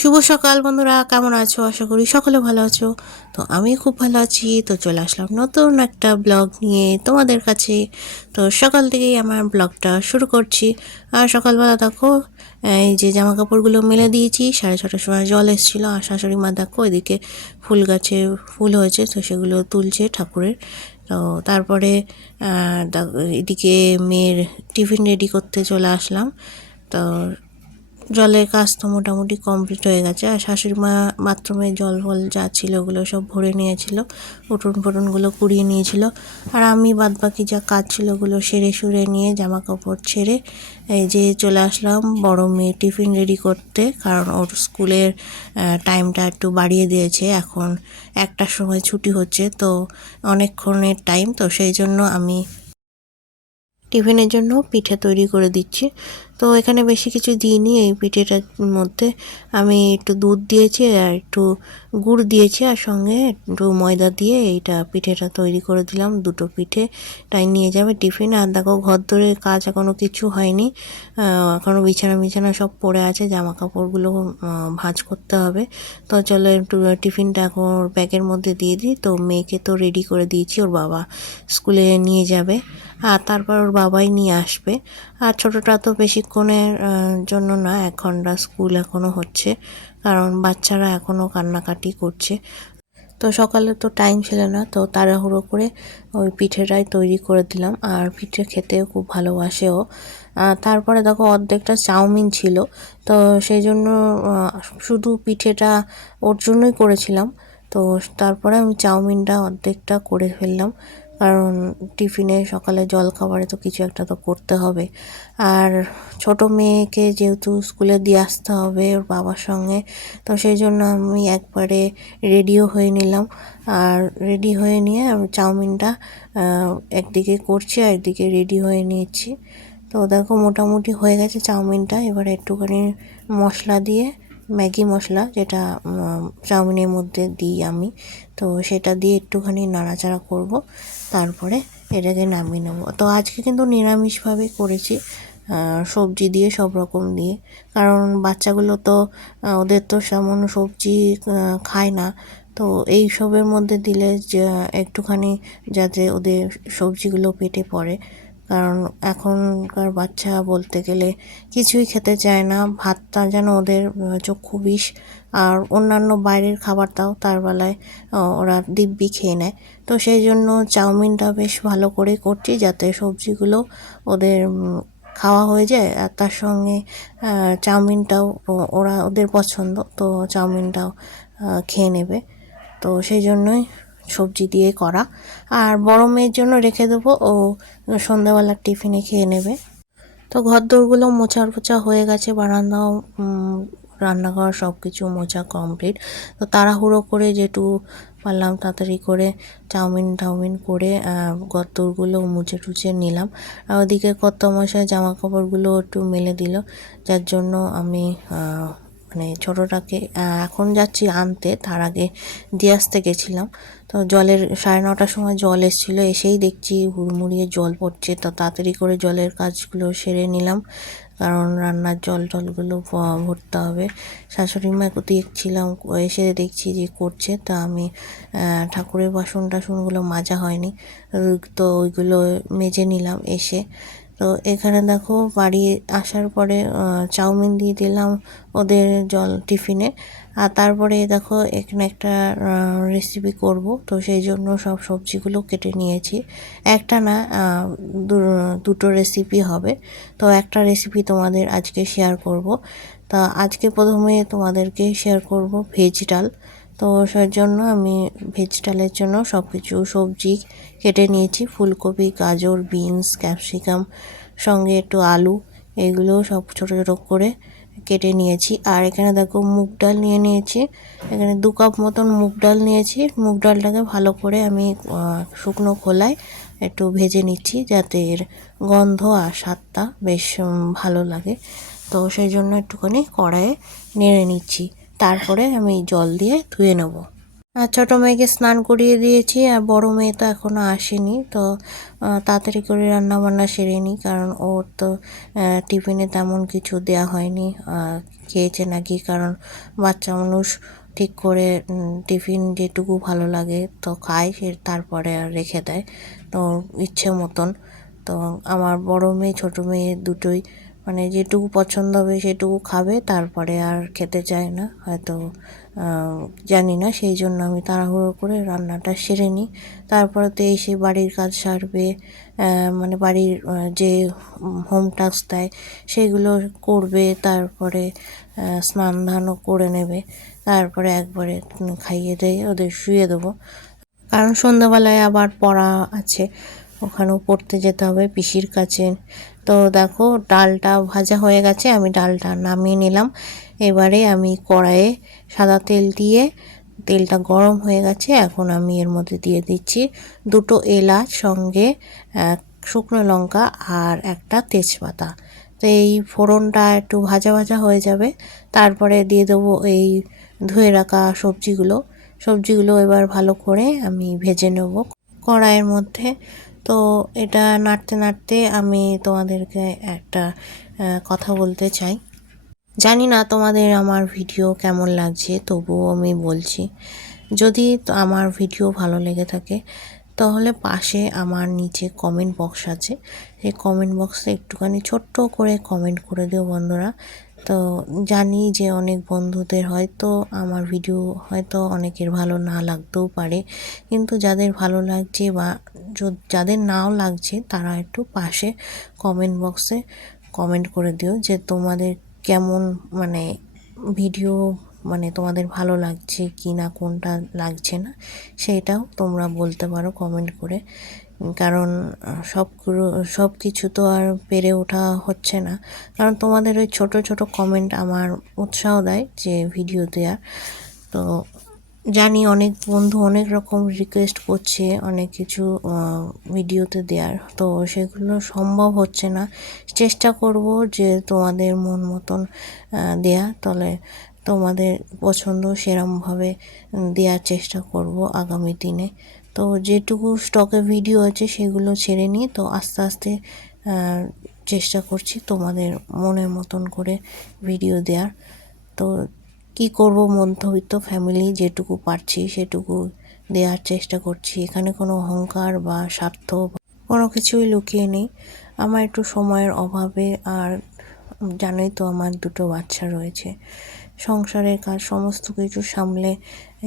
শুভ সকাল বন্ধুরা, কেমন আছো? আশা করি সকলে ভালো আছো। তো আমি খুব ভালো আছি। তো চলে আসলাম নতুন একটা ব্লগ নিয়ে তোমাদের কাছে। তো সকাল থেকেই আমার ব্লগটা শুরু করছি। আর সকালবেলা দেখো, এই যে জামা কাপড়গুলো মেলে দিয়েছি, সাড়ে ছটার সময় জল এসেছিল। আর শাশুড়ি মা দেখো, এদিকে ফুল গাছে ফুল হয়েছে, তো সেগুলো তুলছে ঠাকুরের। তো তারপরে এদিকে মেয়ের টিফিন রেডি করতে চলে আসলাম। তো জলের কাজ তো মোটামুটি কমপ্লিট হয়ে গেছে। আর শাশুড়ি মা বাথরুমে জল ফল যা ছিল ওগুলো সব ভরে নিয়েছিল, উঠোন ফোটনগুলো কুড়িয়ে নিয়েছিল। আর আমি বাদ বাকি যা কাজ ছিল ওগুলো সেরে সুরে নিয়ে জামা কাপড় ছেড়ে এই যে চলে আসলাম বড় মেয়ে টিফিন রেডি করতে, কারণ ওর স্কুলের টাইমটা একটু বাড়িয়ে দিয়েছে। এখন একটার সময় ছুটি হচ্ছে, তো অনেকক্ষণের টাইম তো সেই জন্য আমি টিফিনের জন্য পিঠে তৈরি করে দিচ্ছি। তো এখানে বেশি কিছু দিইনি এই পিঠেটার মধ্যে। আমি একটু দুধ দিয়েছি আর একটু গুড় দিয়েছি আর সঙ্গে একটু ময়দা দিয়ে এইটা পিঠেটা তৈরি করে দিলাম। দুটো পিঠে তাই নিয়ে যাবে টিফিন। আর দেখো ঘর ধরে কাজ এখনও কিছু হয়নি। এখনও বিছানা বিছানা সব পড়ে আছে জামা কাপড়গুলো ভাঁজ করতে হবে। তো চলো একটু টিফিনটা এখন ব্যাগের মধ্যে দিয়ে দিই। তো মেয়েকে তো রেডি করে দিয়েছি, ওর বাবা স্কুলে নিয়ে যাবে। আর তারপর ওর বাবাই নিয়ে আসবে। আর ছোটোটা তো বেশিক্ষণের জন্য না এক ঘণ্টা স্কুল এখনও হচ্ছে, কারণ বাচ্চারা এখনও কান্নাকাটি করছে। তো সকালে তো টাইম ছিল না, তো তাড়াহুড়ো করে ওই পিঠেটাই তৈরি করে দিলাম, আর পিঠে খেতেও খুব ভালোবাসে ও। তারপরে দেখো অর্ধেকটা চাউমিন ছিল, তো সেই জন্য শুধু পিঠেটা ওর জন্যই করেছিলাম, তো তারপরে আমি চাউমিনটা অর্ধেকটা করে ফেললাম কারণ টিফিনে সকালে জল খাবারে তো কিছু একটা তো করতে হবে। আর ছোট মেয়েকে যেহেতু স্কুলে দিয়ে আসতে হবে ওর বাবার সঙ্গে, তো সেই জন্য আমি একবারে রেডিও হয়ে নিলাম। আর রেডি হয়ে নিয়ে আমি চাউমিনটা একদিকে করছি আর একদিকে রেডি হয়ে নিয়েছি। তো দেখো মোটামুটি হয়ে গেছে চাউমিনটা, এবার একটুখানি মশলা দিয়ে ম্যাগি মশলা, যেটা চাউমিনের মধ্যে দিই আমি। তো সেটা দিয়ে একটুখানি নাড়াচাড়া করব, তারপরে এটাকে নামিয়ে নেব। তো আজকে কিন্তু নিরামিষভাবে করেছি সবজি দিয়ে, সব রকম দিয়ে। কারণ বাচ্চাগুলো তো ওদের তো তেমন সবজি খায় না। তো এই সবের মধ্যে দিলে একটুখানি যাতে ওদের সবজিগুলো পেটে পড়ে। কারণ এখনকার বাচ্চা বলতে গেলে কিছুই খেতে চায় না। ভাতটা যেন ওদের চক্ষু বিষ। আর অন্যান্য বাইরের খাবারটাও তার বেলায় ওরা দিব্যি খেয়ে নেয়। তো সেই জন্য চাউমিনটা বেশ ভালো করে করছি যাতে সবজিগুলো ওদের খাওয়া হয়ে যায়। আর তার সঙ্গে চাউমিনটাও ওরা, ওদের পছন্দ। তো চাউমিনটাও খেয়ে নেবে। তো সেই জন্যই সবজি দিয়ে করা। আর বড় মেয়ের জন্য রেখে দেবো, ও সন্ধ্যাবেলার টিফিনে খেয়ে নেবে। তো ঘর দোরগুলো মোছা ফোছা হয়ে গেছে, বারান্দাও রান্নাঘর সব কিছু মোছা কমপ্লিট। তো তাড়াহুড়ো করে যেটু পারলাম তাড়াতাড়ি করে চাউমিন টাউমিন করে ঘর দোরগুলো মুছে টুছে নিলাম। আর ওদিকে কত মশাই জামা কাপড়গুলো একটু মেলে দিল, যার জন্য আমি মানে ছোটোটাকে এখন যাচ্ছি আনতে। তার আগে দিয়ে আসতে গেছিলাম। তো জলের, সাড়ে নটার সময় জল এসেছিল। এসেই দেখছি হুড়মুড়িয়ে জল পড়ছে। তো তাড়াতাড়ি করে জলের কাজগুলো সেরে নিলাম। কারণ রান্নার জল টলগুলো ভরতে হবে। শাশুড়ি মা দেখছিলাম। এসে দেখছি যে করছে। তা আমি ঠাকুরের বাসন টাসনগুলো মাজা হয়নি। তো ওইগুলো মেজে নিলাম এসে। তো এখানে দেখো বাড়ি আসার পরে চাউমিন দিয়ে দিলাম ওদের জল টিফিনে। আর তারপরে দেখো এখানে একটা রেসিপি করব। তো সেই জন্য সব সবজিগুলো কেটে নিয়েছি। একটা না দুটো রেসিপি হবে। তো একটা রেসিপি তোমাদের আজকে শেয়ার করব। তা আজকে প্রথমে তোমাদেরকে শেয়ার করব ভেজ ডাল। তো সেই জন্য আমি ভেজ ডালের জন্য সব কিছু সবজি কেটে নিয়েছি। ফুলকপি, গাজর বিনস ক্যাপসিকাম সঙ্গে একটু আলু, এগুলো সব ছোটো ছোটো করে কেটে নিয়েছি। আর এখানে দেখো মুগ ডাল নিয়ে নিয়েছি। এখানে দু কাপ মতন মুগ ডাল নিয়েছি। মুগ ডালটাকে ভালো করে আমি শুকনো খোলায় একটু ভেজে নিচ্ছি যাতে এর গন্ধ আর স্বাদটা বেশ ভালো লাগে। তো সেই জন্য একটুখানি কড়াইয়ে নেড়ে নিচ্ছি। তারপরে আমি জল দিয়ে ধুয়ে নেব। আর ছোটো মেয়েকে স্নান করিয়ে দিয়েছি আর বড় মেয়ে তো এখনও আসেনি, তো তাড়াতাড়ি করে রান্না বান্না সেরে নিই, কারণ ওর তো টিফিনে তেমন কিছু দেয়া হয়নি খেয়েছে নাকি, কারণ বাচ্চা মানুষ ঠিক করে টিফিন যেটুকু ভালো লাগে তো খায়, সে তারপরে আর রেখে দেয়, তো ইচ্ছে মতন। তো আমার বড় মেয়ে, ছোটো মেয়ে দুটোই মানে যেটুকু পছন্দ হবে সেটুকু খাবে, তারপরে আর খেতে চায় না। হয়তো জানি না, সেই জন্য আমি তাড়াহুড়ো করে রান্নাটা সেরে নিই। তারপরে তো এসে বাড়ির কাজ সারবে মানে বাড়ির যে হোম টাস্ক দেয় সেগুলো করবে, তারপরে স্নান ধানও করে নেবে। তারপরে একবারে খাইয়ে দিয়ে ওদের শুয়ে দেবো। কারণ সন্ধ্যাবেলায় আবার পড়া আছে, ওখানেও পড়তে যেতে হবে, পিসির কাছে তো দেখো ডালটা ভাজা হয়ে গেছে, আমি ডালটা নামিয়ে নিলাম। এবারে আমি কড়াইয়ে সাদা তেল দিয়ে, তেলটা গরম হয়ে গেছে, এখন আমি এর মধ্যে দিয়ে দিচ্ছি দুটো এলাচ, সঙ্গে শুকনো লঙ্কা আর একটা তেজপাতা। তো এই ফোড়নটা একটু ভাজা ভাজা হয়ে যাবে, তারপরে দিয়ে দেবো এই ধুয়ে রাখা সবজিগুলো। সবজিগুলো এবার ভালো করে আমি ভেজে নেব কড়াইয়ের মধ্যে। তো এটা নাড়তে নাড়তে আমি তোমাদেরকে একটা কথা বলতে চাই। জানি না তোমাদের আমার ভিডিও কেমন লাগছে, তবুও আমি বলছি। যদি আমার ভিডিও ভালো লেগে থাকে, তাহলে পাশে আমার নিচে কমেন্ট বক্স আছে। সেই কমেন্ট বক্সে একটুখানি ছোট্ট করে কমেন্ট করে দিও বন্ধুরা। তো জানি যে অনেক বন্ধুদের হয়তো আমার ভিডিও হয়তো অনেকের ভালো না লাগতেও পারে। কিন্তু যাদের ভালো লাগছে বা যাদের নাও লাগছে তারা একটু পাশে কমেন্ট বক্সে কমেন্ট করে দিও যে তোমাদের কেমন মানে ভিডিও মানে তোমাদের ভালো লাগছে কি না কোনটা লাগছে না সেটাও তোমরা বলতে পারো কমেন্ট করে। কারণ সবগুলো সব কিছু তো আর পেরে ওঠা হচ্ছে না। কারণ তোমাদের ওই ছোট ছোট কমেন্ট আমার উৎসাহ দেয় যে ভিডিও দেওয়ার তো জানি অনেক বন্ধু অনেক রকম রিকোয়েস্ট করছে অনেক কিছু ভিডিওতে দেওয়ার তো সেগুলো সম্ভব হচ্ছে না। চেষ্টা করব যে তোমাদের মন মতন দেয়া। তাহলে তোমাদের পছন্দ সেরমভাবে দেওয়ার চেষ্টা করব আগামী দিনে। তো যেটুকু স্টকে ভিডিও আছে সেগুলো ছেড়ে নিই তো আস্তে আস্তে চেষ্টা করছি তোমাদের মনের মতন করে ভিডিও দেওয়ার তো কি করব মধ্যবিত্ত ফ্যামিলি যেটুকু পারছি সেটুকু দেওয়ার চেষ্টা করছি। এখানে কোনো অহংকার বা স্বার্থ কোনো কিছুই লুকিয়ে নেই। আমার একটু সময়ের অভাবে আর জানোই তো আমার দুটো বাচ্চা রয়েছে। সংসারের কাজ সমস্ত কিছু সামলে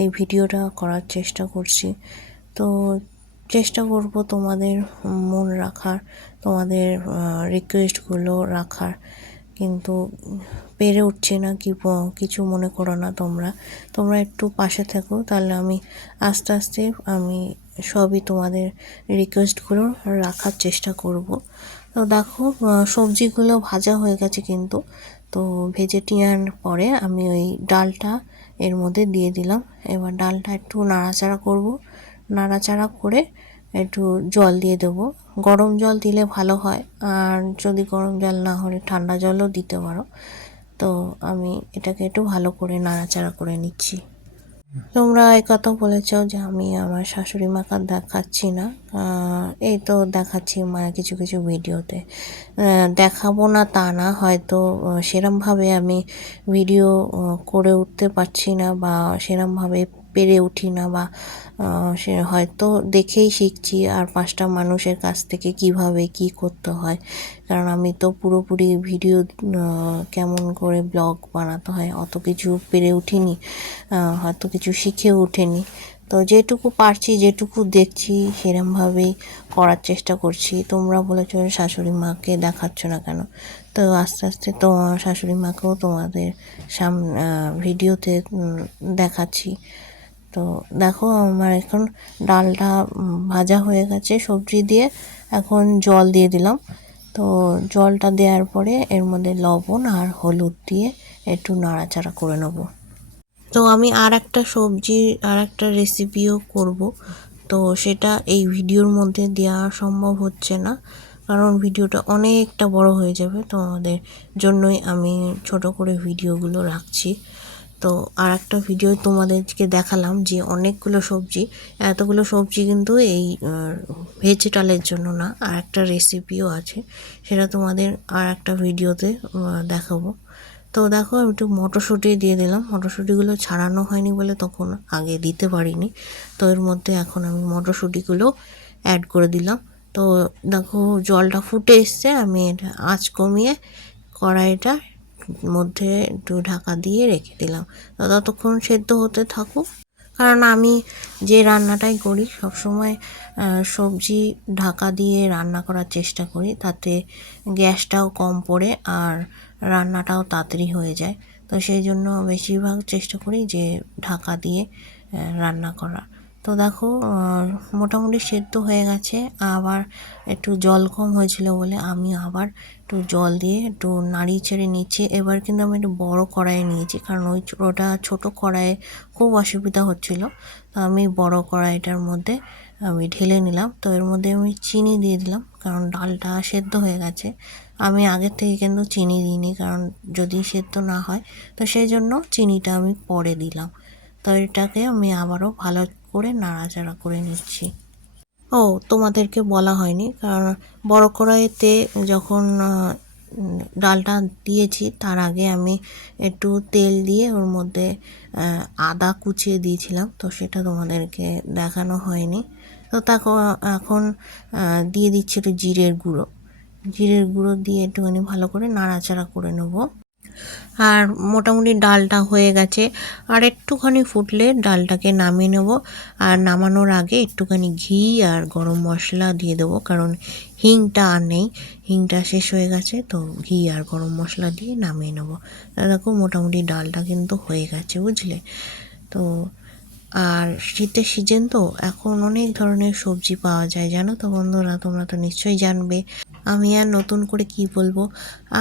এই ভিডিওটা করার চেষ্টা করছি। তো চেষ্টা করব তোমাদের মন রাখার, তোমাদের রিকোয়েস্টগুলো রাখার। কিন্তু পেরে উঠছি না, কি কিছু মনে করো না তোমরা। তোমরা একটু পাশে থাকো, তাহলে আমি আস্তে আস্তে আমি সবই তোমাদের রিকোয়েস্টগুলো রাখার চেষ্টা করব। তো দেখো সবজিগুলো ভাজা হয়ে গেছে কিন্তু। তো ভেজে টিয়ার পরে আমি ওই ডালটা এর মধ্যে দিয়ে দিলাম। এবার ডালটা একটু নাড়াচাড়া করব। নাড়াচাড়া করে একটু জল দিয়ে দেবো। গরম জল দিলে ভালো হয়। আর যদি গরম জল না হলে ঠান্ডা জলও দিতে পারো। তো আমি এটাকে একটু ভালো করে নাড়াচাড়া করে নিচ্ছি। তোমরা এই কথা বলেছ যে আমি আমার শাশুড়ি মাকে দেখাচ্ছি না। এই তো দেখাচ্ছি মা কিছু কিছু ভিডিওতে। দেখাবো না তা না, হয়তো সেরমভাবে আমি ভিডিও করে উঠতে পারছি না বা সেরমভাবে পেরে উঠি না বা সে হয়তো দেখেই শিখছি আর পাঁচটা মানুষের কাছ থেকে কীভাবে কি করতে হয়। কারণ আমি তো পুরোপুরি ভিডিও কেমন করে ব্লগ বানাতে হয়, অত কিছু পেরে উঠিনি হয়তো কিছু শিখে উঠেনি। তো যেটুকু পারছি, যেটুকু দেখছি, সেরমভাবেই করার চেষ্টা করছি। তোমরা বলেছ শাশুড়ি মাকে দেখাচ্ছ না কেন? তো আস্তে আস্তে তো শাশুড়ি মাকেও তোমাদের সাম ভিডিওতে দেখাচ্ছি। তো দেখো আমার এখন ডালটা ভাজা হয়ে গেছে সবজি দিয়ে। এখন জল দিয়ে দিলাম। তো জলটা দেওয়ার পরে এর মধ্যে লবণ আর হলুদ দিয়ে একটু নাড়াচাড়া করে নেব। তো আমি আর একটা সবজি আর একটা রেসিপিও করব। তো সেটা এই ভিডিওর মধ্যে দেওয়া সম্ভব হচ্ছে না, কারণ ভিডিওটা অনেকটা বড় হয়ে যাবে। তোমাদের জন্যই আমি ছোট করে ভিডিওগুলো রাখছি। তো আর একটা ভিডিও তোমাদেরকে দেখালাম যে অনেকগুলো সবজি, এতগুলো সবজি কিন্তু এই ভেজ ডালের জন্য না আর একটা রেসিপিও আছে, সেটা তোমাদের আর একটা ভিডিওতে দেখাবো। তো দেখো, আমি একটু মটরশুঁটি দিয়ে দিলাম। মটরশুঁটিগুলো ছাড়ানো হয়নি বলে তখন আগে দিতে পারিনি। তো এর মধ্যে এখন আমি মটরশুঁটিগুলো অ্যাড করে দিলাম। তো দেখো, জলটা ফুটে এসছে, আমি এটা আঁচ কমিয়ে কড়াইটা মধ্যে একটু ঢাকা দিয়ে রেখে দিলাম। ততক্ষণ সেদ্ধ হতে থাকুক। কারণ আমি যে রান্নাটাই করি, সবসময় সবজি ঢাকা দিয়ে রান্না করার চেষ্টা করি, তাতে গ্যাসটাও কম পড়ে আর রান্নাটাও তাড়াতাড়ি হয়ে যায়। তো সেই জন্য বেশিরভাগ চেষ্টা করি যে ঢাকা দিয়ে রান্না করা তো দেখো মোটামুটি সেদ্ধ হয়ে গেছে। আবার একটু জল কম হয়েছিল বলে আমি আবার একটু জল দিয়ে একটু নাড়িয়ে ছেড়ে নিচ্ছি। এবার কিন্তু আমি একটু বড় কড়াইয়ে নিয়েছি, কারণ ওই ওটা ছোট কড়াইয়ে খুব অসুবিধা হচ্ছিল। তো আমি বড় কড়াইটার মধ্যে আমি ঢেলে নিলাম। তো এর মধ্যে আমি চিনি দিয়ে দিলাম, কারণ ডালটা সেদ্ধ হয়ে গেছে। আমি আগের থেকে কিন্তু চিনি দিইনি, কারণ যদি সেদ্ধ না হয়, তো সেই জন্য চিনিটা আমি পরে দিলাম। তো এটাকে আমি আবারও ভালো করে নাড়াচাড়া করে নিচ্ছি। ও, তোমাদেরকে বলা হয়নি, কারণ বড় কড়াইতে যখন ডালটা দিয়েছি, তার আগে আমি একটু তেল দিয়ে ওর মধ্যে আদা কুচিয়ে দিয়েছিলাম, তো সেটা তোমাদেরকে দেখানো হয়নি। তো তখন এখন দিয়ে দিচ্ছি একটু জিরের গুঁড়ো। জিরের গুঁড়ো দিয়ে একটুখানি ভালো করে নাড়াচাড়া করে নেব। আর মোটামুটি ডালটা হয়ে গেছে। আর একটুখানি ফুটলে ডালটাকে নামিয়ে নেব। আর নামানোর আগে একটুখানি ঘি আর গরম মশলা দিয়ে দেবো, কারণ হিংটা আর নেই। হিংটা শেষ হয়ে গেছে, তো ঘি আর গরম মশলা দিয়ে নামিয়ে নেব। দেখো, মোটামুটি ডালটা কিন্তু হয়ে গেছে, বুঝলে? তো আর শীতের সিজন তো এখন অনেক ধরনের সবজি পাওয়া যায়, জানো তো বন্ধুরা? তোমরা তো নিশ্চয়ই জানবে। আমি আর নতুন করে কি বলব?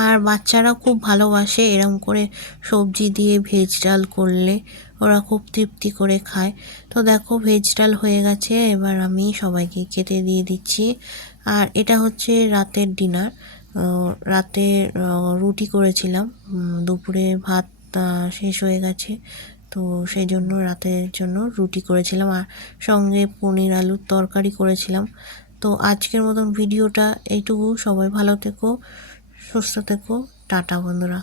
আর বাচ্চারা খুব ভালোবাসে এরম করে সবজি দিয়ে ভেজ ডাল করলে। ওরা খুব তৃপ্তি করে খায়। তো দেখো ভেজ ডাল হয়ে গেছে, এবার আমি সবাইকে খেতে দিয়ে দিচ্ছি। আর এটা হচ্ছে রাতের ডিনার রাতে রুটি করেছিলাম। দুপুরে ভাত শেষ হয়ে গেছে। তো সেই জন্য রাতের জন্য রুটি করেছিলাম আর সঙ্গে পনির আলুর তরকারি করেছিলাম। তো আজকের মতন ভিডিওটা এইটুকু। সবাই ভালো থেকো, সুস্থ থেকো। টাটা বন্ধুরা।